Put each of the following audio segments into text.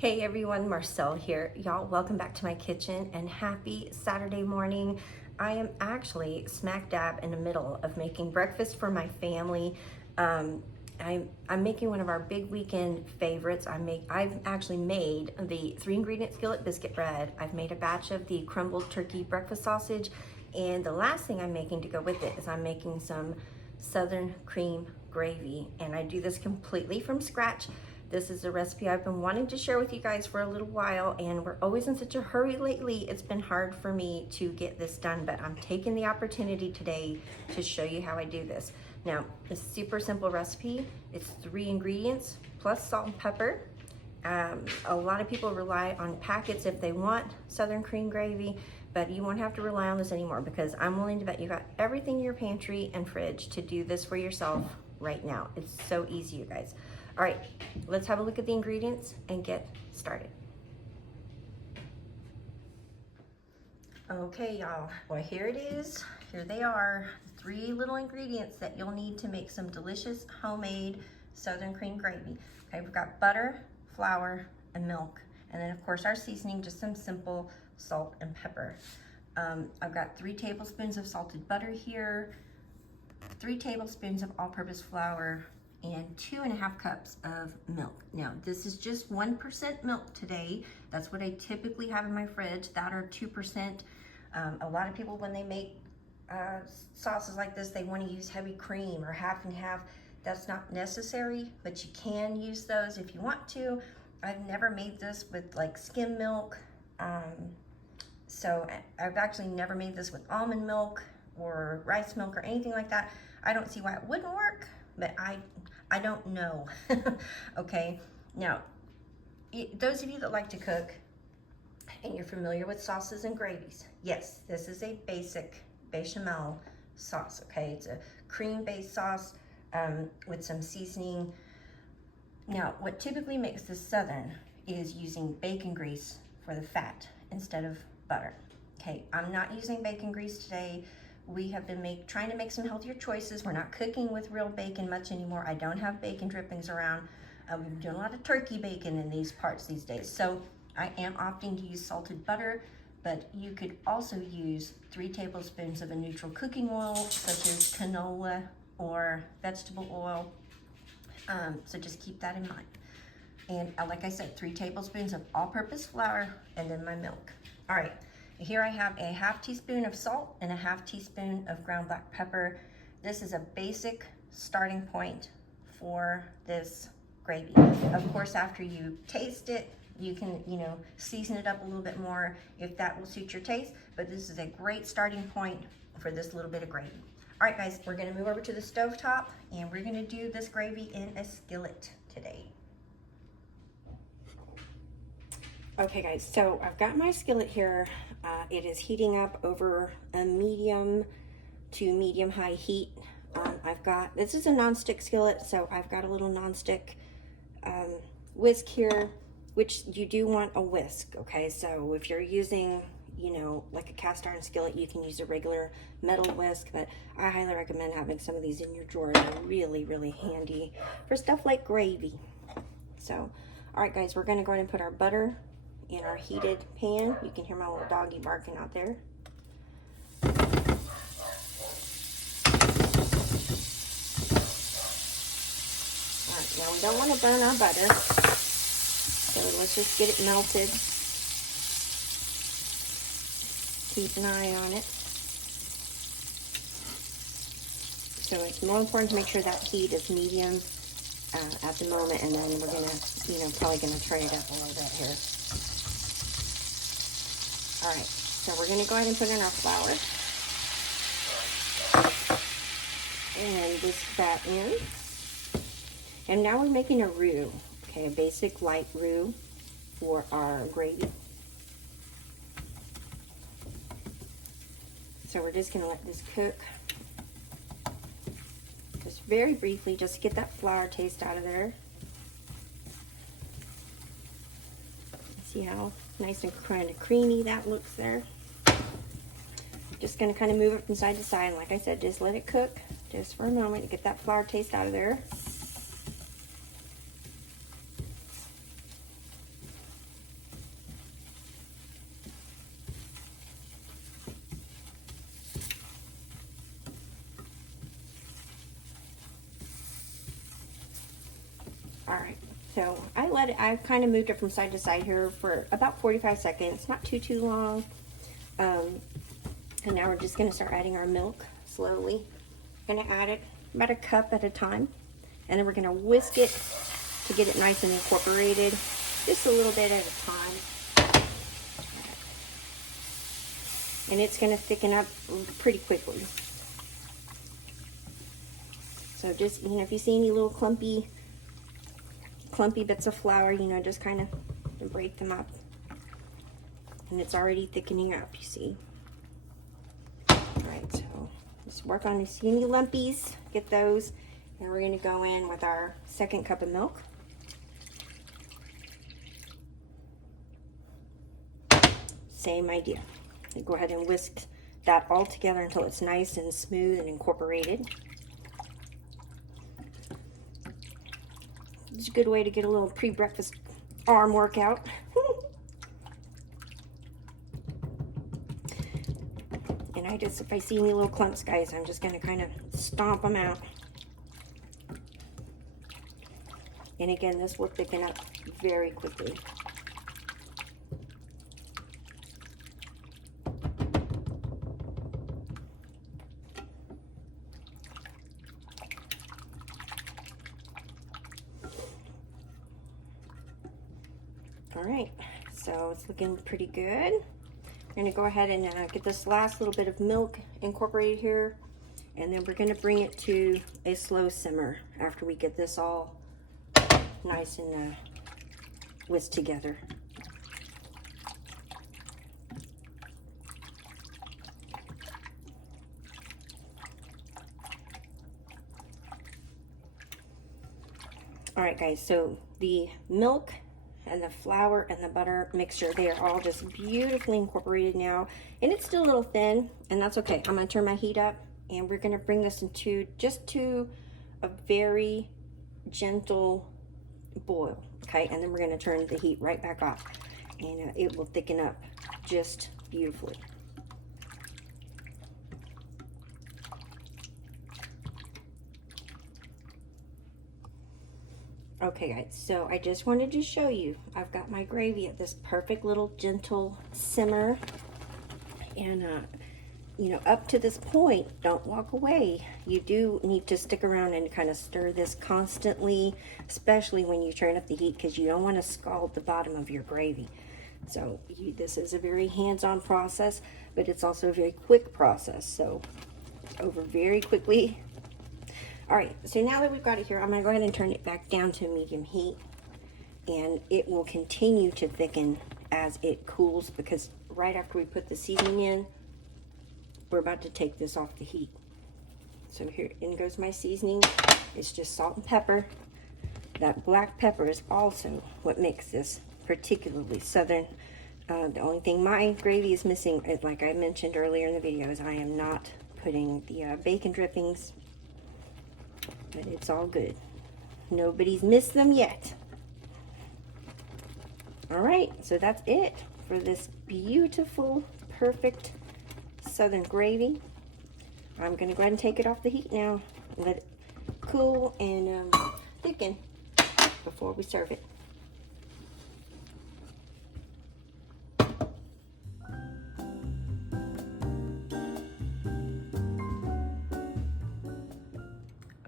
Hey everyone, Marcel here. Y'all, welcome back to my kitchen and happy Saturday morning. I am actually smack dab in the middle of making breakfast for my family. I'm making one of our big weekend favorites. I've actually made the 3-ingredient skillet biscuit bread. I've made a batch of the crumbled turkey breakfast sausage, and the last thing I'm making to go with it is I'm making some Southern cream gravy, and I do this completely from scratch. This is a recipe I've been wanting to share with you guys for a little while, and we're always in such a hurry lately. It's been hard for me to get this done, but I'm taking the opportunity today to show you how I do this. Now, it's a super simple recipe. It's 3 ingredients plus salt and pepper. A lot of people rely on packets if they want Southern cream gravy, but you won't have to rely on this anymore because I'm willing to bet you got everything in your pantry and fridge to do this for yourself right now. It's so easy, you guys. All right, let's have a look at the ingredients and get started. Okay, y'all, well, here it is. Here they are, 3 little ingredients that you'll need to make some delicious homemade Southern cream gravy. Okay, we've got butter, flour, and milk. And then of course our seasoning, just some simple salt and pepper. I've got 3 tablespoons of salted butter here, 3 tablespoons of all-purpose flour, and 2.5 cups of milk. Now, this is just 1% milk today. That's what I typically have in my fridge, that or 2%. A lot of people, when they make sauces like this, they want to use heavy cream or half and half. That's not necessary, but you can use those if you want to. I've never made this with like skim milk. So I've actually never made this with almond milk or rice milk or anything like that. I don't see why it wouldn't work, but I don't know. Okay, now, those of you that like to cook and you're familiar with sauces and gravies, yes, this is a basic bechamel sauce, okay? It's a cream-based sauce with some seasoning. Now, what typically makes this Southern is using bacon grease for the fat instead of butter. Okay, I'm not using bacon grease today. We have been trying to make some healthier choices. We're not cooking with real bacon much anymore. I don't have bacon drippings around. We've been doing a lot of turkey bacon in these parts these days. So I am opting to use salted butter, but you could also use 3 tablespoons of a neutral cooking oil, such as canola or vegetable oil. So just keep that in mind. And like I said, 3 tablespoons of all-purpose flour, and then my milk. All right. Here I have a 1/2 teaspoon of salt and a 1/2 teaspoon of ground black pepper. This is a basic starting point for this gravy. Of course, after you taste it, you can, season it up a little bit more if that will suit your taste, but this is a great starting point for this little bit of gravy. All right, guys, we're gonna move over to the stovetop and we're gonna do this gravy in a skillet today. Okay guys, so I've got my skillet here. It is heating up over a medium to medium high heat. This is a non-stick skillet, so I've got a little non-stick whisk here, which you do want a whisk, okay? So if you're using, like a cast iron skillet, you can use a regular metal whisk, but I highly recommend having some of these in your drawer. They're really, really handy for stuff like gravy. So, all right guys, we're gonna go ahead and put our butter in our heated pan. You can hear my little doggy barking out there. All right, now we don't want to burn our butter, so let's just get it melted. Keep an eye on it. So it's more important to make sure that heat is medium at the moment, and then we're gonna, probably gonna turn it up a little bit here. All right, so we're gonna go ahead and put in our flour and whisk that in. And now we're making a roux, okay, a basic light roux for our gravy. So we're just gonna let this cook just very briefly, just to get that flour taste out of there. See how nice and kind of creamy that looks there. Just gonna kind of move it from side to side. Like I said, just let it cook just for a moment to get that flour taste out of there. So I've kind of moved it from side to side here for about 45 seconds, not too long. And now we're just gonna start adding our milk slowly. Gonna add it about a cup at a time. And then we're gonna whisk it to get it nice and incorporated, just a little bit at a time. And it's gonna thicken up pretty quickly. So just, if you see any little clumpy bits of flour, just kind of break them up. And it's already thickening up, you see. All right, so just work on these any lumpies, get those. And we're gonna go in with our second cup of milk. Same idea. And go ahead and whisk that all together until it's nice and smooth and incorporated. It's a good way to get a little pre-breakfast arm workout. And if I see any little clumps, guys, I'm just gonna kind of stomp them out. And again, this will thicken up very quickly. All right, so it's looking pretty good. We're gonna go ahead and get this last little bit of milk incorporated here, and then we're gonna bring it to a slow simmer after we get this all nice and whisked together. All right, guys, so the milk and the flour and the butter mixture, they are all just beautifully incorporated now, and it's still a little thin, and that's okay. I'm gonna turn my heat up, and we're gonna bring this into just to a very gentle boil, okay? And then we're gonna turn the heat right back off, and it will thicken up just beautifully. Okay, guys, so I just wanted to show you, I've got my gravy at this perfect little gentle simmer, and up to this point, don't walk away. You do need to stick around and kind of stir this constantly, especially when you turn up the heat, because you don't want to scald the bottom of your gravy. So this is a very hands-on process, but it's also a very quick process, so over very quickly. All right, so now that we've got it here, I'm gonna go ahead and turn it back down to medium heat, and it will continue to thicken as it cools, because right after we put the seasoning in, we're about to take this off the heat. So here in goes my seasoning. It's just salt and pepper. That black pepper is also what makes this particularly southern. The only thing my gravy is missing is, like I mentioned earlier in the video, is I am not putting the bacon drippings, but it's all good. Nobody's missed them yet. All right, so that's it for this beautiful, perfect southern gravy. I'm gonna go ahead and take it off the heat now, let it cool and thicken before we serve it.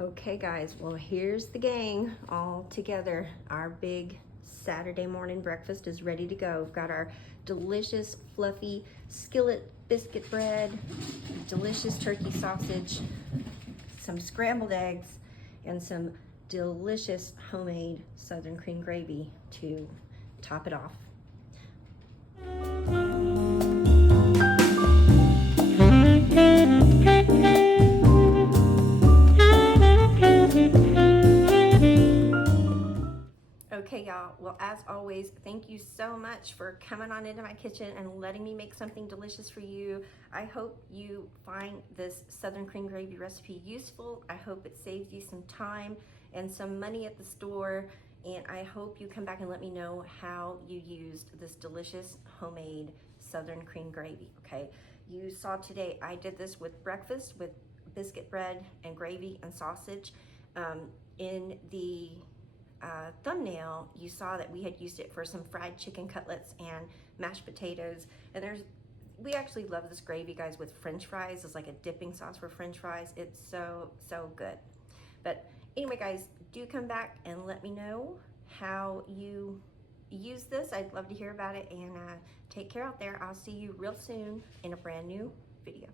Okay, guys, well, here's the gang all together. Our big Saturday morning breakfast is ready to go. We've got our delicious, fluffy skillet biscuit bread, delicious turkey sausage, some scrambled eggs, and some delicious homemade southern cream gravy to top it off. Okay, y'all, well, as always, thank you so much for coming on into my kitchen and letting me make something delicious for you. I hope you find this southern cream gravy recipe useful. I hope it saves you some time and some money at the store, and I hope you come back and let me know how you used this delicious homemade southern cream gravy, okay? You saw today I did this with breakfast with biscuit bread and gravy and sausage. In the thumbnail, you saw that we had used it for some fried chicken cutlets and mashed potatoes. And we actually love this gravy, guys, with French fries. It's like a dipping sauce for French fries. It's so, so good. But anyway, guys, do come back and let me know how you use this. I'd love to hear about it, and take care out there. I'll see you real soon in a brand new video.